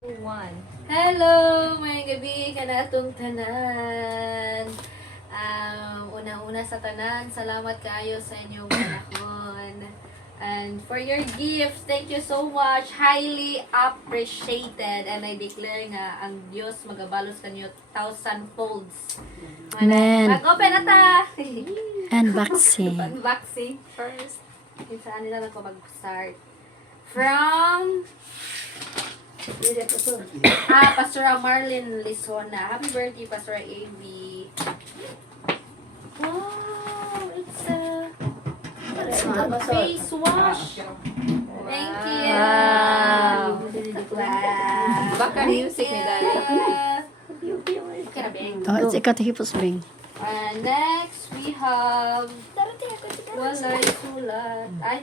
One. Hello! May gabi ka na itong tanan. Una-una sa tanan, salamat kayo sa inyong panahon. And for your gifts, thank you so much. Highly appreciated. And I declare nga, ang Diyos magabalos kanyo 1,000 folds. Amen. Mag-open na ta! Unboxing. Unboxing first. Saan nila ako mag-start? From... Pastora Marlene Lisona. Happy birthday, Pastora AV. Wow, it's a face wash. Thank you. Wow. Baka music ni Daddy. Oh, ikaw tahipos bing. Next, we have... Walay sulat. Ay,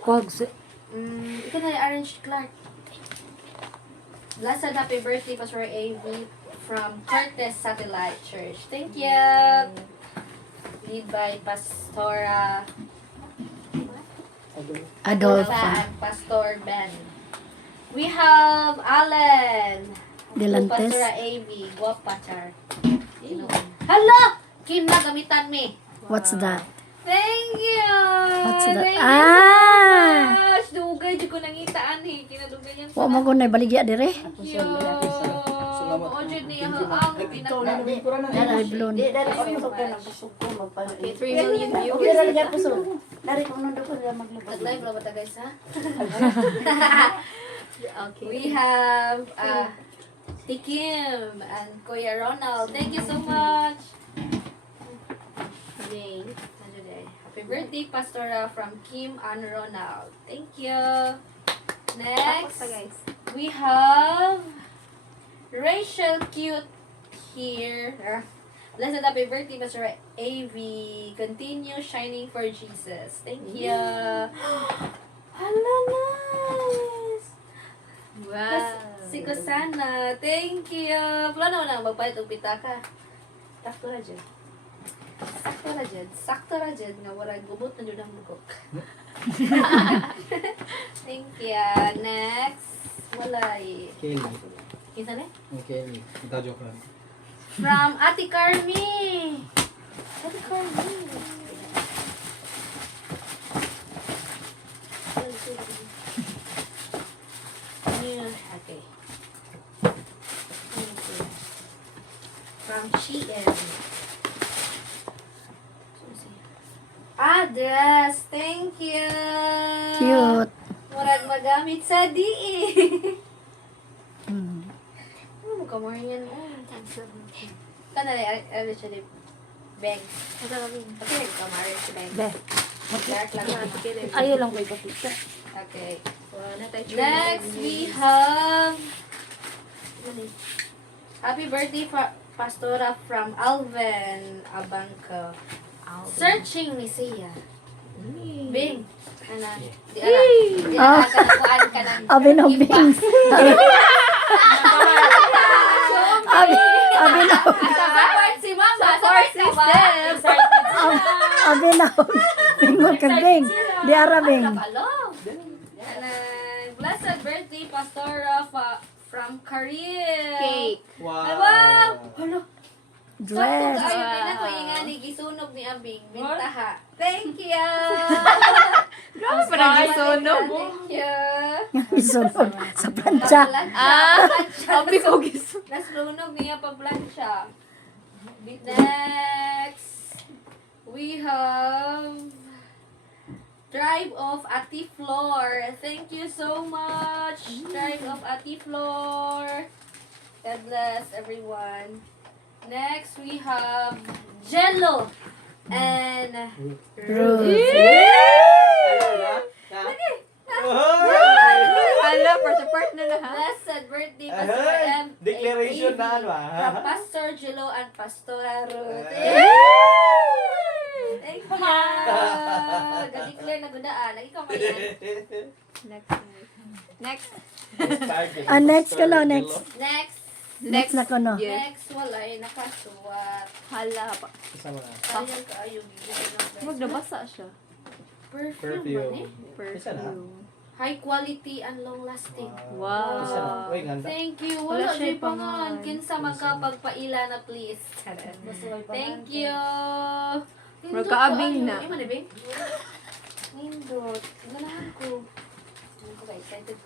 Quags. ikaw na yung Orange Clark. Blessed happy birthday, Pastor AV from Curtis Satellite Church. Thank you. Lead by Pastora Adolfa. and Pastor Ben. We have Allen. Delantes. Pastora AV. Guapa, char. Hala! Kim na gamitan mi. What's that? Thank you! What's that? Thank you Ah! so much! Dugay, di ko nangitaan eh. Kinadugay yan Wa mo ko na baligya dire. Yo! Maudyo niya ang pinaka... Ay blon. Okay, 3 million viewers. Nag-live na ba ta guys ha? Okay. We have Tikim and Kuya Ronald. Thank you so much! Yay. Happy birthday, Pastora from Kim and Ronald. Thank you. Next, guys. we have Rachel Cute here. Blessed happy birthday, Pastora AV. Continue shining for Jesus. Thank you. Hala, nice. Wow. Si Kusana. Thank you. Wala na magpalit og pitaka. Takto na dyan. Sakto ra dyan nga wala gubot na dyan ang bugok. Thank you. Next, walay. Kelly. Kita na? Kelly. Kita joke lang. From Ate Carmi. Ate Carmi. Okay. From Shein. Dress. Thank you. Cute. Murag magamit sa DE. Mm. Ano ka mo yan? Kana na, ano siya di bag. Okay, kamari si bag. Beh. Dark lang na. Ayo lang ko ipakita. Okay. Wala tayo. Next, we have happy birthday, Pastora from Alvin Abangco. Searching ni siya. Bing. Ana, di ala kanakuan ka ng Abi na bing. Abi na. Support si Mama. Support system. Abi na. Bingon ka bing. Di ara bing. Blessed birthday, Pastora from Korea. Cake. Wow. Hello. Dress. So, kung ayaw ko ingani, gisunog ni Abing. Mintaha. Thank you! Grabe pa nang gisunog. Thank you! Isunod sa plancha. Abi ko gisunog. Nasunog niya pa plancha. Next, we have Tribe of Ati Flor. Thank you so much, Tribe of Ati Flor. God bless everyone. Next, we have Jello and Ruth. Ala, part na ha. Blessed birthday, Pastor M. Declaration na ano From Pastor Jello and Pastora Ruth. Thank you. Ga-declare na gudaan. Lagi ka mayan. Next. Next ka lang, next. Next. Next na ko no. Yeah. Next, wala eh. Nakasuwat. Hala pa. Kasama na. Ayaw ka ayaw. Huwag nabasa siya. Perfume ba ni? Isa na. Perfume. High quality and long lasting. Wow. Isa na. Uy, ganda. Thank you. Wala Wala siya siya pangan. pangan. Kinsa magkapagpaila na please. Thank you. Magkaabing na. Ay, man bing? Nindot. Ganahan ko. Hindi ko excited.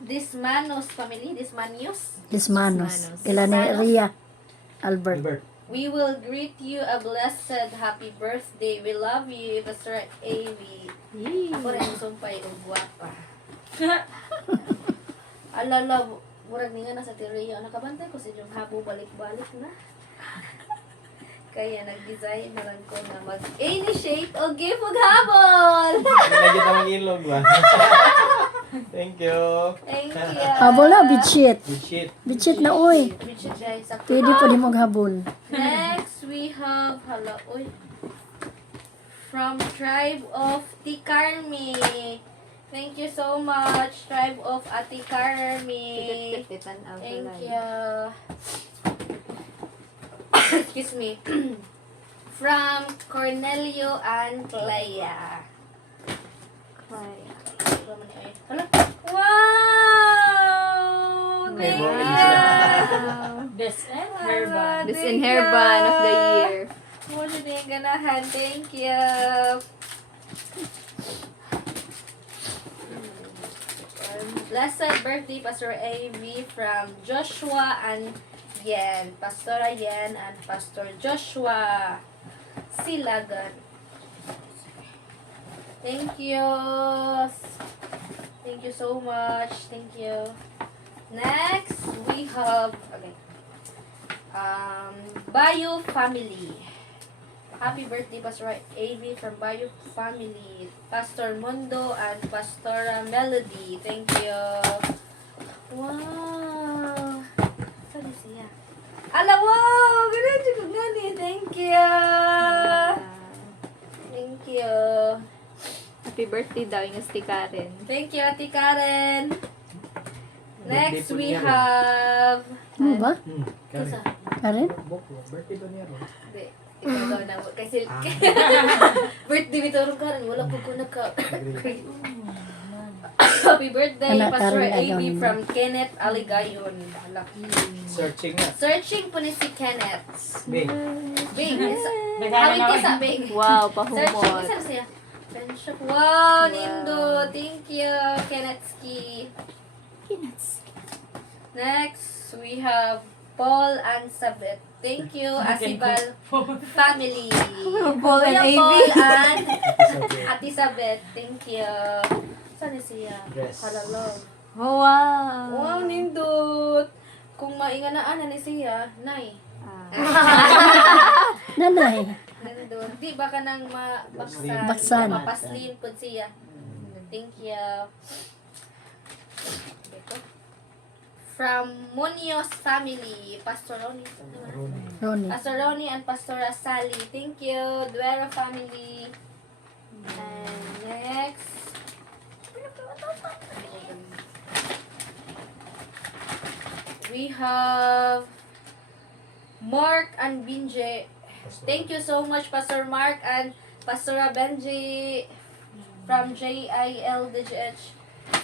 Dismanos family. Dismanios. Dismanos. Kila ni Ria Albert. Albert. We will greet you a blessed happy birthday. We love you, Pastor Avi. Ako rin sumpay o guwapa. Alala, murag nga na sa Tirio. Nakabantay ko sa inyong habo balik-balik na. Kaya nag-design na lang ko na mag-initiate o give habol. Nagit naman ilog ba? Thank you. Thank you. Habol na, bitchit. Good shit. Bitchit na, uy. Bitchin, guys. Pwede po di maghabol. Next, we have, from Tribe of Tikarmi. Thank you so much, Tribe of Atikarmi. Thank you. Excuse me. From Cornelio and Clea. Hala. Wow! May Thank bowling you! Wow. Best hair band. This in hair band of the year. Mo na din ganahan. Thank you. Blessed birthday, Pastor A.V. from Joshua and Yen. Pastora Yen and Pastor Joshua Silagan. Thank you. Thank you so much. Thank you. Next, we have, Bayo family. Happy birthday, Pastor A.V. from Bayo family. Pastor Mundo and Pastora Melody. Thank you. Wow. Saan siya? Ala, wow! Ganun ko gani. Thank you. Thank you. Happy birthday daw yung stikarin. Thank you, Ate Karen. Next, Birthday po we niya, have... Ano ba? Karen. Isa. Karen? Birthday ba niya, Ron? Hindi. Ikaw daw na. Kasi... birthday nito rin Karen. Wala po ko nagka... Happy birthday, Anak, Pastor Karen, A.B. agaw naman. from Kenneth Aligayon. Searching na. Searching po ni si Kenneth. Bing. Bing. Naghahanap Hawig ka ako. sa Bing. Wow, Searching. pahumot. Isa na siya. Friendship. Wow, Wow. Nindo. Thank you, Kennethski. Next, we have Paul and Sabet. Thank you, Asibal family. Paul and Kuya Ivy. Paul and Sabi. Ate Sabet. Thank you. Saan na siya? Yes. Halalog. Oh, wow. Wow, nindot. Kung mainganaan na ni siya, nay. Nanay. Nindot. Di ba ka nang mabaksan? Baksan. Mapaslin po siya. Thank you. Ito. From Munoz family, Pastor Ronnie. Ronnie. Pastor Ronnie and Pastora Sally. Thank you. Duero family. And next. We have Mark and Binje. Thank you so much, Pastor Mark and Pastora Benji from JILDGH.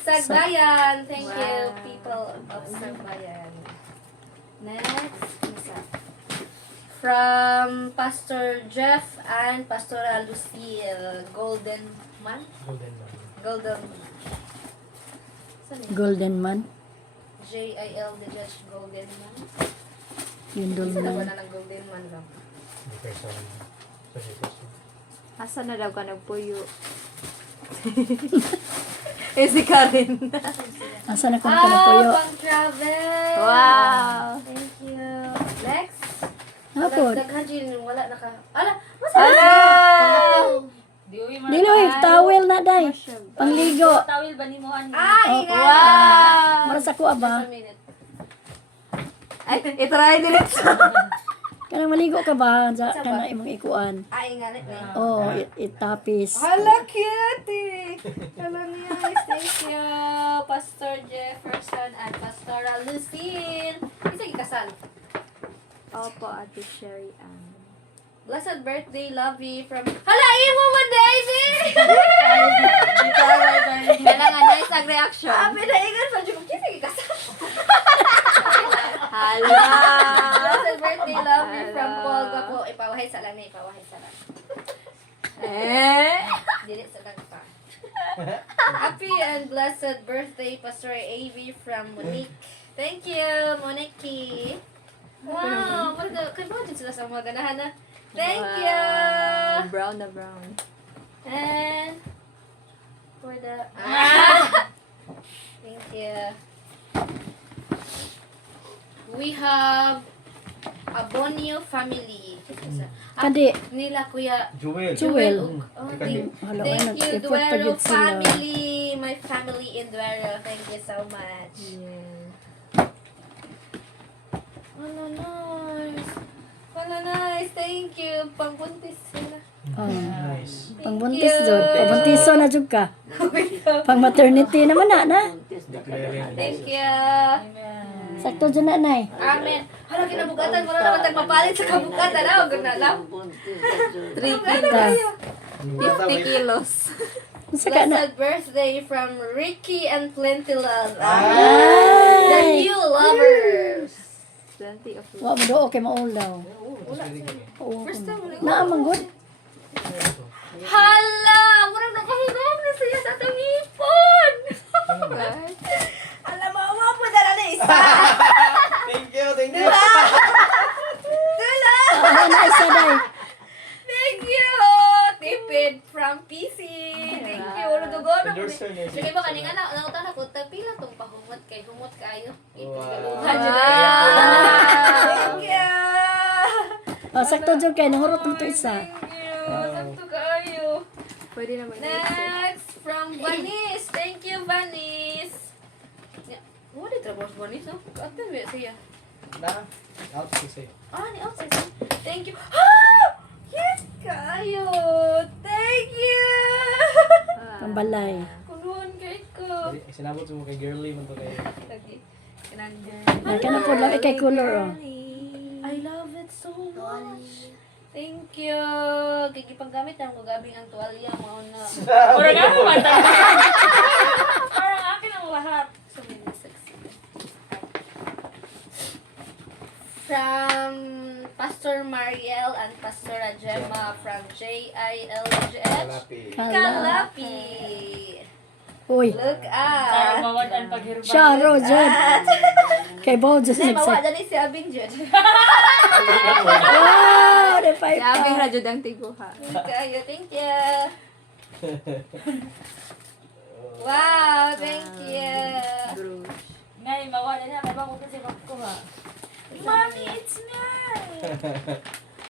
Sagbayan. Thank you, Wow. people of Sagbayan. Next. isa. From Pastor Jeff and Pastora Lucille. Golden Man? Golden man. Golden. Saan yun? Golden man. JILDGH Golden Man. Yung Isa na ba dolman. na ng Golden Man lang? Hindi person. So, Jesus. Asa na daw ka nagpuyo? Eh, si Karen. Asa na kung kanapuyo? pang travel! Wow. Thank you. Next. Hapon. Daghan Jin, wala na ka. Ala! Hello! Dilo eh, towel na day. Pangligo. Tawil ba ni Mohan? Ah, Oh, ingat! Wow. Mara sa kuha ba? Just a minute. Ay, itry din ito. Kanang maligo ka ba? Kanang imong ikuan. Ah, ingat na. Oh, itapis. Hala, cute! Hala, nice. Thank you, Pastor Jefferson and Pastora Lucille. Isa ikasal. Opo, Ate Sherry Ann. Blessed birthday, Lovey, from... Hala, imo man, Daisy! Kailangan nice ang reaction. Pinaingan pa dyan. Kisa ikasal. Hala. Blessed birthday, love you from Paul. Gapo, ipawahay sa lang na, ipawahay sa lang. Dili sa lang pa. Happy and blessed birthday, Pastor AV from Monique. Thank you, Monique. Wow, kaya ba dyan sila sa mga ganahan na? Thank you. Brown na brown. And for the thank you. We have Abonio family. Kadi, Nila Kuya Jewel. Jewel. Oh, Kadi. Hala, thank ano, you, effort pa Duero yun sila. family. My family in Duero. Thank you so much. Ano nice. Ano nice. Thank you. Pangbuntis sila. Oh. Nice. Pangbuntis jud. Pabuntiso na jud ka. Pang maternity naman na. Declaring. Thank you. Sakto dyan na, nay. Amen. Hala, kinabugatan mo na naman tagpapalit sa kabugatan. Huwag na lang. 3 Ta. kilos. 50 kilos. Saka na. Blessed birthday from Ricky and Plenty Love. The Ay! new lovers. Plenty of food. Wa mo do okay maulaw. Oo. First time mo Naamang good. Hala! Murang nakahigom na siya sa itong ipon! Alam mo, awa po na lang isa! Thank you, thank you. Tula! Ah, na isa day. Thank you! Tipid from PC. Thank you. Ulo dugo na po. Endorser niya Sige ba kaning anak, nangutan ako, tapila itong pahumot kay humot kayo. Wow. Thank you! Oh, sakto jud kay nahurot mo to isa. Thank you! Sakto kayo. Pwede naman Next, from Vanice. Thank you, Vanice. What did trabaho sa Vanice, no? Ate, ba siya? Na. Out to say. Ni outside. Thank you. Ah! Yes, kayo. Thank you. Pambalay. Kuluhan kay ko. Sinabot mo kay girly man to kay. Lagi. Kinanda. Ay kana po lang kay color oh. I love it so much. Thank you. Kikipanggamit ang kagabing ang tuwalya mo na. Parang ako matanda. Parang akin ang lahat. So many sexy. From Pastor Mariel and Pastor Gemma from JILGH Kalapi. Kalapi. Uy, Look Para at. mawad ang paghirban. Sharo jud. Kay Bo jud Nay, mawa nagsa. dali si Abing Jud. Wow, de five. Sabi na dyan ang tiguha. Kayo, thank you. Wow, thank you. Bruce. Ngay, mawad na. May bango kasi magkuha. Mommy, it's me.